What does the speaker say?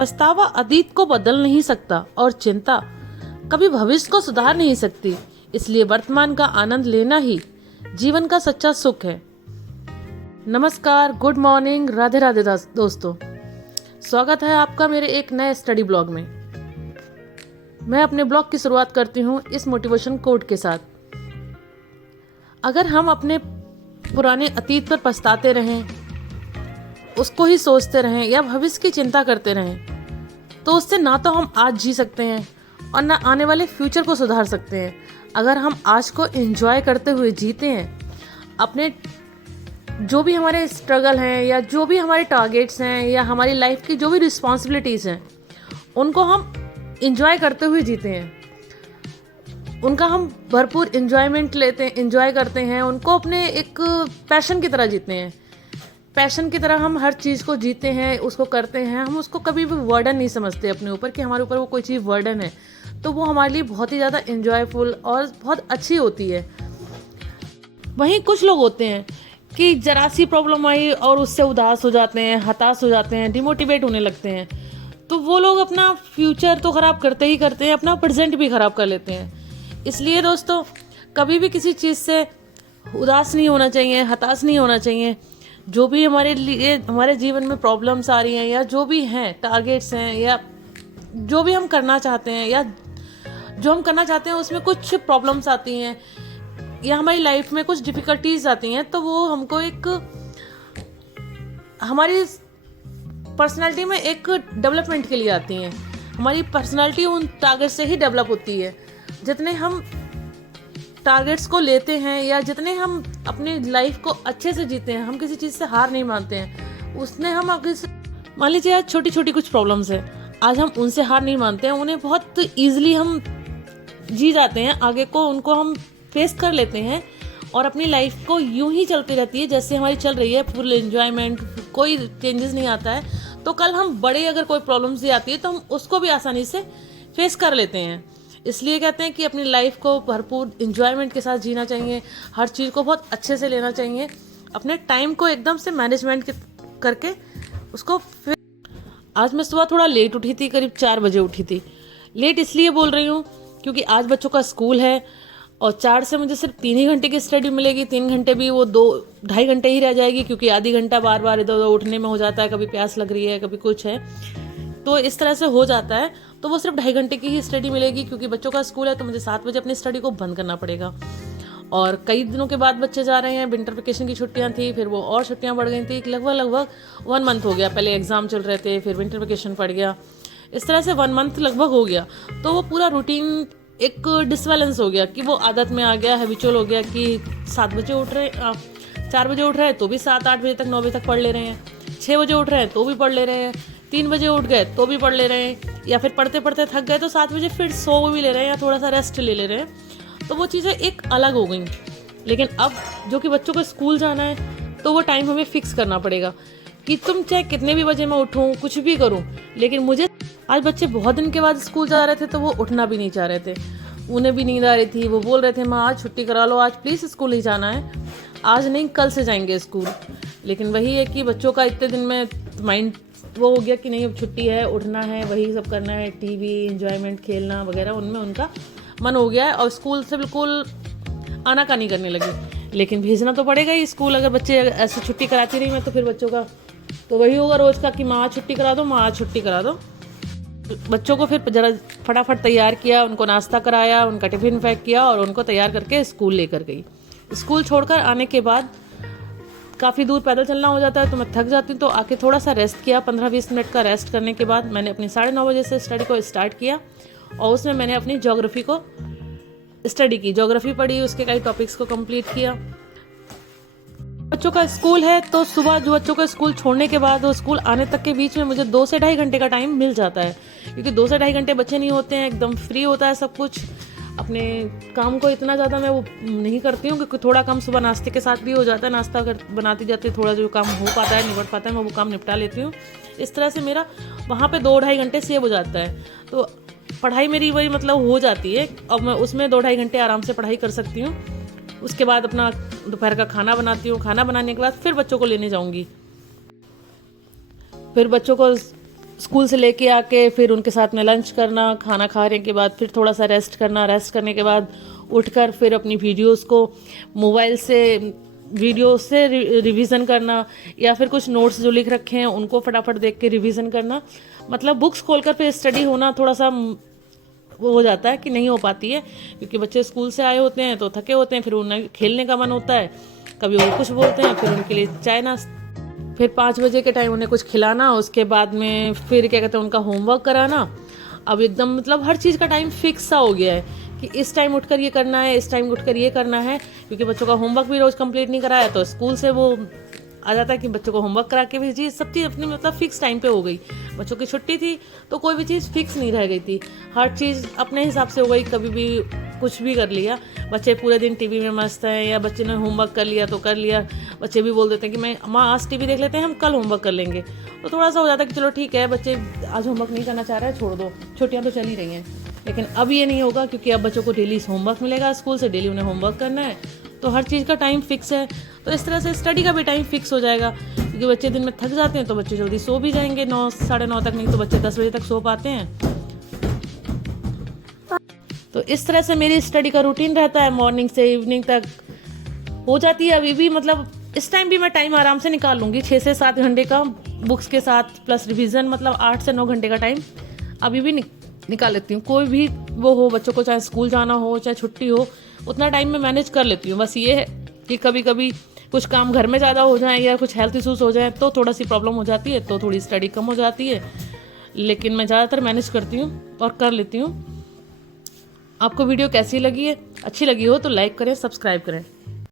पछतावा अतीत को बदल नहीं सकता और चिंता कभी भविष्य को सुधार नहीं सकती। इसलिए वर्तमान का आनंद लेना ही जीवन का सच्चा सुख है। नमस्कार, गुड मॉर्निंग, राधे राधे दोस्तों। स्वागत है आपका मेरे एक नए स्टडी ब्लॉग में। मैं अपने ब्लॉग की शुरुआत करती हूँ इस मोटिवेशन कोट के साथ। अगर हम अपने पुराने अतीत पर पछताते रहें, उसको ही सोचते रहें या भविष्य की चिंता करते रहें, तो उससे ना तो हम आज जी सकते हैं और ना आने वाले फ्यूचर को सुधार सकते हैं। अगर हम आज को एंजॉय करते हुए जीते हैं, अपने जो भी हमारे स्ट्रगल हैं या जो भी हमारे टारगेट्स हैं या हमारी लाइफ की जो भी रिस्पॉन्सिबिलिटीज़ हैं, उनको हम एंजॉय करते हुए जीते हैं, उनका हम भरपूर एंजॉयमेंट लेते हैं, एंजॉय करते हैं, उनको अपने एक पैशन की तरह जीते हैं। पैशन की तरह हम हर चीज़ को जीते हैं, उसको करते हैं। हम उसको कभी भी वर्डन नहीं समझते अपने ऊपर कि हमारे ऊपर वो कोई चीज़ वर्डन है, तो वो हमारे लिए बहुत ही ज़्यादा एंजॉयफुल और बहुत अच्छी होती है। वहीं कुछ लोग होते हैं कि जरा सी प्रॉब्लम आई और उससे उदास हो जाते हैं, हताश हो जाते हैं, डिमोटिवेट होने लगते हैं। तो वो लोग अपना फ्यूचर तो ख़राब करते ही करते हैं, अपना प्रेजेंट भी ख़राब कर लेते हैं। इसलिए दोस्तों, कभी भी किसी चीज़ से उदास नहीं होना चाहिए, हताश नहीं होना चाहिए। जो भी हमारे लिए हमारे जीवन में प्रॉब्लम्स आ रही हैं या जो भी हैं टारगेट्स हैं या जो भी हम करना चाहते हैं या जो हम करना चाहते हैं उसमें कुछ प्रॉब्लम्स आती हैं या हमारी लाइफ में कुछ डिफ़िकल्टीज आती हैं, तो वो हमको एक हमारी पर्सनालिटी में एक डेवलपमेंट के लिए आती हैं। हमारी पर्सनालिटी उन टारगेट से ही डेवलप होती है। जितने हम टारगेट्स को लेते हैं या जितने हम अपनी लाइफ को अच्छे से जीते हैं, हम किसी चीज़ से हार नहीं मानते हैं। उसने हम अगर मान लीजिए आज छोटी छोटी कुछ प्रॉब्लम्स है, आज हम उनसे हार नहीं मानते हैं, उन्हें बहुत ईजिली हम जी जाते हैं, आगे को उनको हम फेस कर लेते हैं और अपनी लाइफ को यूं ही चलती रहती है जैसे हमारी चल रही है, फुल एंजॉयमेंट, कोई चेंजेस नहीं आता है। तो कल हम बड़े अगर कोई प्रॉब्लम्स भी आती है तो हम उसको भी आसानी से फेस कर लेते हैं। इसलिए कहते हैं कि अपनी लाइफ को भरपूर एंजॉयमेंट के साथ जीना चाहिए, हर चीज़ को बहुत अच्छे से लेना चाहिए, अपने टाइम को एकदम से मैनेजमेंट करके उसको। फिर आज मैं सुबह थोड़ा लेट उठी थी, करीब 4 बजे उठी थी। लेट इसलिए बोल रही हूँ क्योंकि आज बच्चों का स्कूल है और 4 से मुझे सिर्फ 3 ही घंटे की स्टडी मिलेगी। 3 घंटे भी वो 2-2.5 घंटे ही रह जाएगी क्योंकि आधी घंटा बार बार इधर उधर उठने में हो जाता है, कभी प्यास लग रही है, कभी कुछ है, तो इस तरह से हो जाता है। तो वो सिर्फ 2.5 घंटे की ही स्टडी मिलेगी क्योंकि बच्चों का स्कूल है, तो मुझे 7 बजे अपनी स्टडी को बंद करना पड़ेगा। और कई दिनों के बाद बच्चे जा रहे हैं, विंटर वेकेशन की छुट्टियां थी, फिर वो और छुट्टियां बढ़ गई थी, लगभग 1 मंथ हो गया। पहले एग्ज़ाम चल रहे थे, फिर विंटर वेकेशन पड़ गया, इस तरह से 1 मंथ लगभग हो गया। तो वो पूरा रूटीन एक डिसबैलेंस हो गया कि वो आदत में आ गया, हैबिचुअल हो गया कि 7 बजे उठ रहे, 4 बजे उठ रहे हैं तो भी 7-8 बजे तक 9 बजे तक पढ़ ले रहे हैं, 6 बजे उठ रहे हैं तो भी पढ़ ले रहे हैं, 3 बजे उठ गए तो भी पढ़ ले रहे हैं, या फिर पढ़ते पढ़ते थक गए तो 7 बजे फिर सो भी ले रहे हैं या थोड़ा सा रेस्ट ले रहे हैं। तो वो चीज़ें एक अलग हो गई। लेकिन अब जो कि बच्चों को स्कूल जाना है तो वो टाइम हमें फिक्स करना पड़ेगा कि तुम चाहे कितने भी बजे मैं उठूँ, कुछ भी करूँ, लेकिन मुझे आज बच्चे बहुत दिन के बाद स्कूल जा रहे थे तो वो उठना भी नहीं चाह रहे थे, उन्हें भी नींद आ रही थी। वो बोल रहे थे माँ आज छुट्टी करा लो, आज प्लीज़ स्कूल नहीं जाना है, आज नहीं कल से जाएंगे स्कूल। लेकिन वही है कि बच्चों का इतने दिन में माइंड वो हो गया कि नहीं अब छुट्टी है, उठना है, वही सब करना है, टीवी, एंजॉयमेंट, खेलना वगैरह, उनमें उनका मन हो गया है और स्कूल से बिल्कुल आनाकानी करने लगे। लेकिन भेजना तो पड़ेगा ही स्कूल। अगर बच्चे ऐसे छुट्टी कराती रही मैं तो फिर बच्चों का तो वही होगा रोज़ का कि माँ छुट्टी करा दो, माँ छुट्टी करा दो। बच्चों को फिर जरा फटाफट तैयार किया, उनको नाश्ता कराया, उनका टिफ़िन पैक किया और उनको तैयार करके स्कूल लेकर गई। स्कूल छोड़कर आने के बाद काफ़ी दूर पैदल चलना हो जाता है तो मैं थक जाती हूँ, तो आके थोड़ा सा रेस्ट किया। 15-20 मिनट का रेस्ट करने के बाद मैंने अपनी 9:30 बजे से स्टडी को स्टार्ट किया और उसमें मैंने अपनी ज्योग्राफी को स्टडी की, ज्योग्राफी पढ़ी, उसके कई टॉपिक्स को कंप्लीट किया। बच्चों का स्कूल है तो सुबह जो बच्चों का स्कूल छोड़ने के बाद वो स्कूल आने तक के बीच में मुझे 2 से 2.5 घंटे का टाइम मिल जाता है, क्योंकि 2 से 2.5 घंटे बच्चे नहीं होते हैं, एकदम फ्री होता है सब कुछ। अपने काम को इतना ज़्यादा मैं वो नहीं करती हूँ क्योंकि थोड़ा काम सुबह नाश्ते के साथ भी हो जाता है, नाश्ता अगर बनाती जाती है थोड़ा जो काम हो पाता है, निपट पाता है, मैं वो काम निपटा लेती हूँ। इस तरह से मेरा वहाँ पे 2-2.5 घंटे सेव हो जाता है, तो पढ़ाई मेरी वही मतलब हो जाती है। अब मैं उसमें 2-2.5 घंटे आराम से पढ़ाई कर सकती हूँ। उसके बाद अपना दोपहर का खाना बनाती हूँ, खाना बनाने के बाद फिर बच्चों को लेने जाऊँगी, फिर बच्चों को स्कूल से लेके आके फिर उनके साथ में लंच करना, खाना खाने के बाद फिर थोड़ा सा रेस्ट करना, रेस्ट करने के बाद उठकर फिर अपनी वीडियोस को मोबाइल से रिवीजन करना, या फिर कुछ नोट्स जो लिख रखे हैं उनको फटाफट देख के रिवीजन करना। मतलब बुक्स खोलकर फिर स्टडी होना थोड़ा सा वो हो जाता है कि नहीं हो पाती है, क्योंकि बच्चे स्कूल से आए होते हैं तो थके होते हैं, फिर उन्हें खेलने का मन होता है, कभी वो कुछ बोलते हैं, फिर उनके लिए चाय नाश्ता, फिर 5 बजे के टाइम उन्हें कुछ खिलाना, उसके बाद में फिर क्या कहते हैं उनका होमवर्क कराना। अब एकदम मतलब हर चीज़ का टाइम फिक्स सा हो गया है कि इस टाइम उठकर ये करना है, इस टाइम उठकर ये करना है, क्योंकि बच्चों का होमवर्क भी रोज़ कंप्लीट नहीं कराया तो स्कूल से वो आ जाता है कि बच्चों को होमवर्क करा के भेजिए। सब चीज़ अपनी मतलब फिक्स टाइम पे हो गई। बच्चों की छुट्टी थी तो कोई भी चीज़ फिक्स नहीं रह गई थी, हर चीज़ अपने हिसाब से हो गई, कभी भी कुछ भी कर लिया। बच्चे पूरे दिन टीवी में मस्त हैं, या बच्चे ने होमवर्क कर लिया तो कर लिया, बच्चे भी बोल देते हैं कि मैं माँ आज टीवी देख लेते हैं, हम कल होमवर्क कर लेंगे। तो थोड़ा सा हो जाता है कि चलो ठीक है, बच्चे आज होमवर्क नहीं करना चाह रहे हैं, छोड़ दो, छुट्टियाँ तो चल ही रही हैं। लेकिन अब ये नहीं होगा, क्योंकि अब बच्चों को डेली होमवर्क मिलेगा स्कूल से, डेली उन्हें होमवर्क करना है, तो हर चीज़ का टाइम फिक्स है। तो इस तरह से स्टडी का भी टाइम फिक्स हो जाएगा, क्योंकि बच्चे दिन में थक जाते हैं तो बच्चे जल्दी सो भी जाएंगे 9 साढ़े 9 तक, नहीं तो बच्चे 10 बजे तक सो पाते हैं। तो इस तरह से मेरी स्टडी का रूटीन रहता है, मॉर्निंग से इवनिंग तक हो जाती है। अभी भी मतलब इस टाइम भी मैं टाइम आराम से निकाल लूँगी, 6 से 7 घंटे का बुक्स के साथ प्लस रिवीजन, मतलब 8 से 9 घंटे का टाइम अभी भी निकाल लेती हूँ। कोई भी वो हो, बच्चों को चाहे स्कूल जाना हो चाहे छुट्टी हो, उतना टाइम मैं मैनेज कर लेती हूँ। बस ये है कि कभी कभी कुछ काम घर में ज़्यादा हो जाए या कुछ हेल्थ इशूज़ हो जाए तो थोड़ा सी प्रॉब्लम हो जाती है, तो थोड़ी स्टडी कम हो जाती है, लेकिन मैं ज़्यादातर मैनेज करती हूँ और कर लेती हूँ। आपको वीडियो कैसी लगी है? अच्छी लगी हो तो लाइक करें, सब्सक्राइब करें।